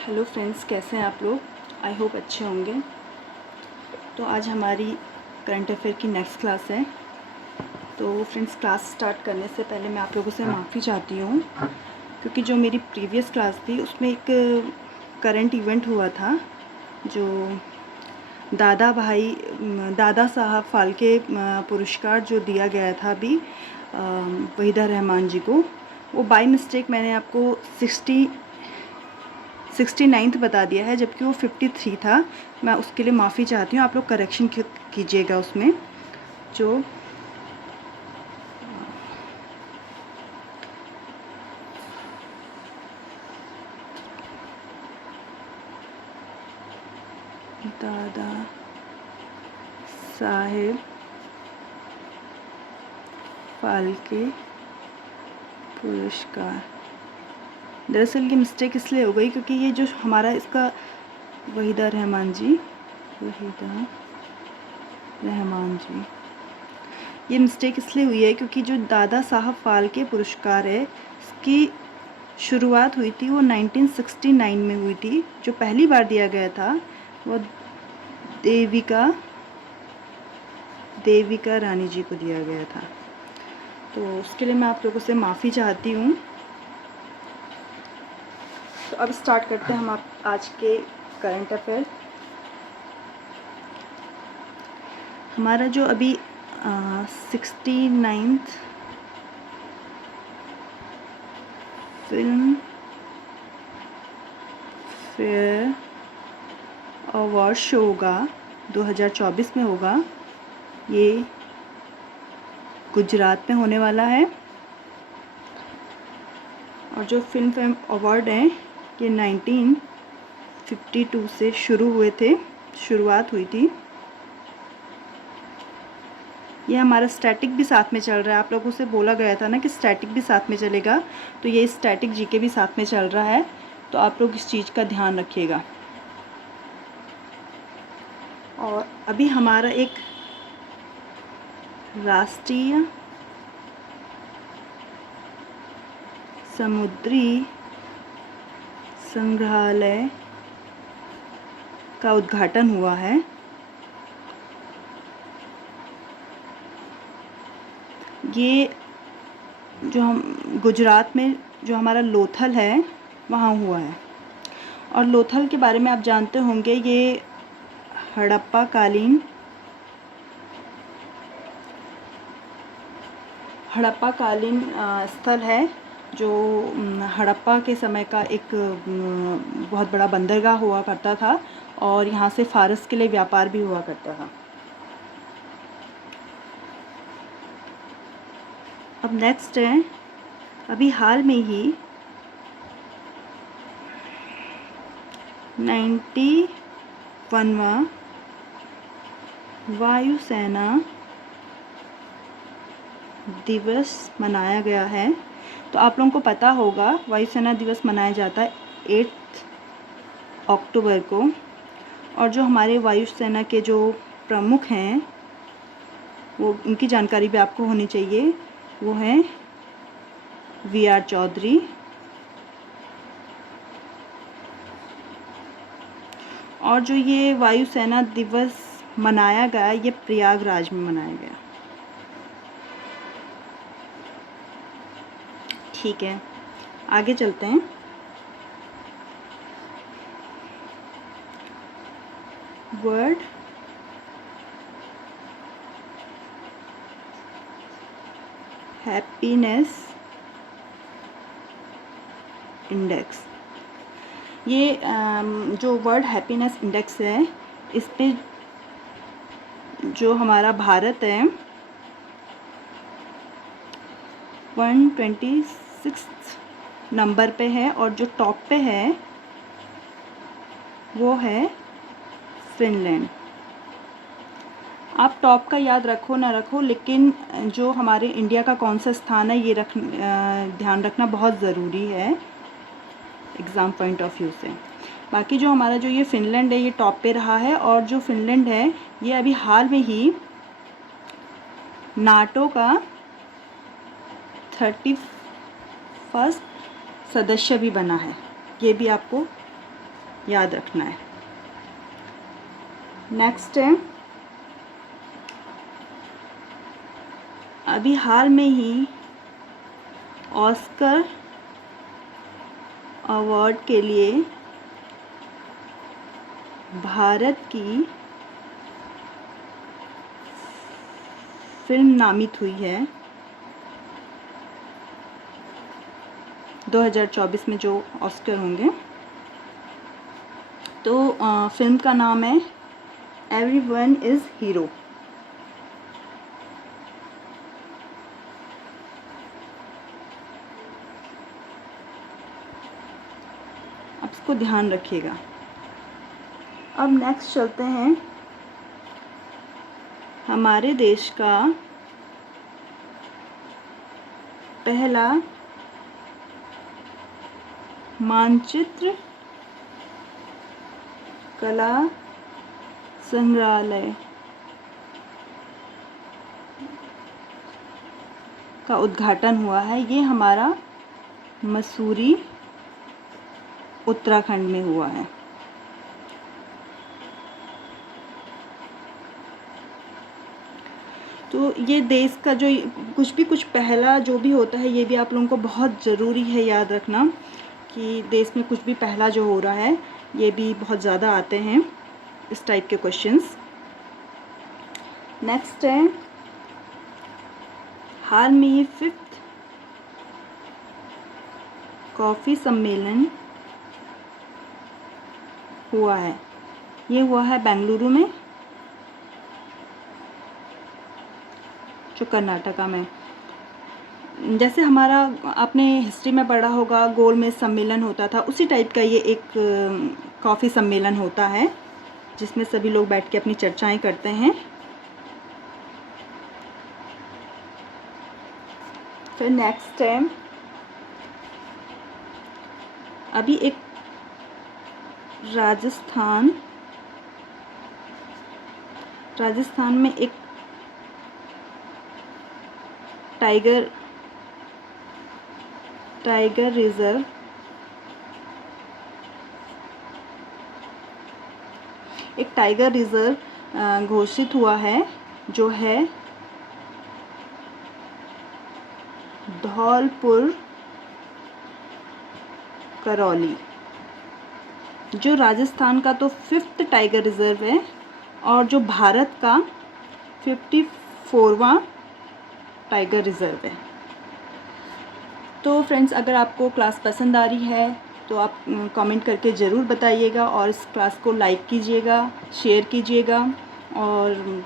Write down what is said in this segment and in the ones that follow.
Hello friends, कैसे हैं आप लोग। आई होप अच्छे होंगे। तो आज हमारी करंट अफेयर की नेक्स्ट क्लास है। तो फ्रेंड्स, क्लास स्टार्ट करने से पहले मैं आप लोगों से माफ़ी चाहती हूँ, क्योंकि जो मेरी प्रीवियस क्लास थी उसमें एक करंट इवेंट हुआ था, जो दादा साहब फाल्के पुरस्कार जो दिया गया था अभी वहीदा रहमान जी को, वो बाय मिस्टेक मैंने आपको 69th बता दिया है, जबकि वो 53 था। मैं उसके लिए माफ़ी चाहती हूँ। आप लोग करेक्शन कीजिएगा उसमें। जो दादा साहेब फाल्के पुरस्कार, दरअसल ये मिस्टेक इसलिए हो गई क्योंकि ये जो हमारा इसका वहीदा रहमान जी, ये मिस्टेक इसलिए हुई है क्योंकि जो दादा साहब फाल्के पुरस्कार है, इसकी शुरुआत हुई थी वो 1969 में हुई थी। जो पहली बार दिया गया था वो देविका रानी जी को दिया गया था। तो उसके लिए मैं आप लोगों से माफ़ी चाहती हूँ। तो अब स्टार्ट करते हैं हम आज के करंट अफेयर। हमारा जो अभी 69th film fair award show होगा, 2024 में होगा। ये गुजरात में होने वाला है। और जो फिल्म फेयर अवार्ड हैं, ये 1952 से शुरुआत हुई थी। ये हमारा स्टैटिक भी साथ में चल रहा है। आप लोगों से बोला गया था ना कि स्टैटिक भी साथ में चलेगा, तो ये स्टैटिक जीके भी साथ में चल रहा है, तो आप लोग इस चीज़ का ध्यान रखिएगा। और अभी हमारा एक राष्ट्रीय समुद्री संग्रहालय का उद्घाटन हुआ है। ये जो हम गुजरात में जो हमारा लोथल है वहाँ हुआ है। और लोथल के बारे में आप जानते होंगे, ये हड़प्पा कालीन स्थल है, जो हड़प्पा के समय का एक बहुत बड़ा बंदरगाह हुआ करता था, और यहाँ से फारस के लिए व्यापार भी हुआ करता था। अब नेक्स्ट है, अभी हाल में ही 91वां वायुसेना दिवस मनाया गया है। तो आप लोगों को पता होगा वायुसेना दिवस मनाया जाता है 8 अक्टूबर को। और जो हमारे वायुसेना के जो प्रमुख हैं, वो उनकी जानकारी भी आपको होनी चाहिए। वो हैं VR चौधरी। और जो ये वायुसेना दिवस मनाया गया, ये प्रयागराज में मनाया गया। ठीक है, आगे चलते हैं। वर्ल्ड हैप्पीनेस इंडेक्स, ये जो वर्ल्ड हैप्पीनेस इंडेक्स है, इस पे जो हमारा भारत है 126 नंबर पे है, और जो टॉप पे है वो है फिनलैंड। आप टॉप का याद रखो ना रखो, लेकिन जो हमारे इंडिया का कौन सा स्थान है ये ध्यान रखना बहुत ज़रूरी है एग्ज़ाम पॉइंट ऑफ व्यू से। बाकी जो हमारा जो ये फिनलैंड है, ये टॉप पे रहा है। और जो फिनलैंड है, ये अभी हाल में ही नाटो का 31st सदस्य भी बना है। ये भी आपको याद रखना है। नेक्स्ट है, अभी हाल में ही ऑस्कर अवार्ड के लिए भारत की फिल्म नामित हुई है 2024 में जो ऑस्कर होंगे। तो फिल्म का नाम है एवरीवन इज़ हीरो। आप इसको ध्यान रखिएगा। अब नेक्स्ट चलते हैं, हमारे देश का पहला मानचित्र कला संग्रहालय का उद्घाटन हुआ है। ये हमारा मसूरी उत्तराखंड में हुआ है। तो ये देश का जो कुछ पहला जो भी होता है, ये भी आप लोगों को बहुत ज़रूरी है याद रखना कि देश में कुछ भी पहला जो हो रहा है, ये भी बहुत ज़्यादा आते हैं इस टाइप के क्वेश्चंस। नेक्स्ट है, हाल में ही 5th कॉफ़ी सम्मेलन हुआ है। ये हुआ है बेंगलुरु में, जो कर्नाटका में। जैसे हमारा आपने हिस्ट्री में पढ़ा होगा गोलमेज सम्मेलन होता था, उसी टाइप का ये एक कॉफ़ी सम्मेलन होता है जिसमें सभी लोग बैठ के अपनी चर्चाएं करते हैं। फिर नेक्स्ट है, अभी एक राजस्थान में एक टाइगर रिजर्व घोषित हुआ है, जो है धौलपुर करौली, जो राजस्थान का तो 5th टाइगर रिजर्व है और जो भारत का 54वां टाइगर रिजर्व है। तो फ्रेंड्स, अगर आपको क्लास पसंद आ रही है तो आप कमेंट करके ज़रूर बताइएगा और इस क्लास को लाइक कीजिएगा, शेयर कीजिएगा और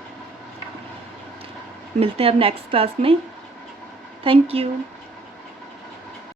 मिलते हैं अब नेक्स्ट क्लास में। Thank you.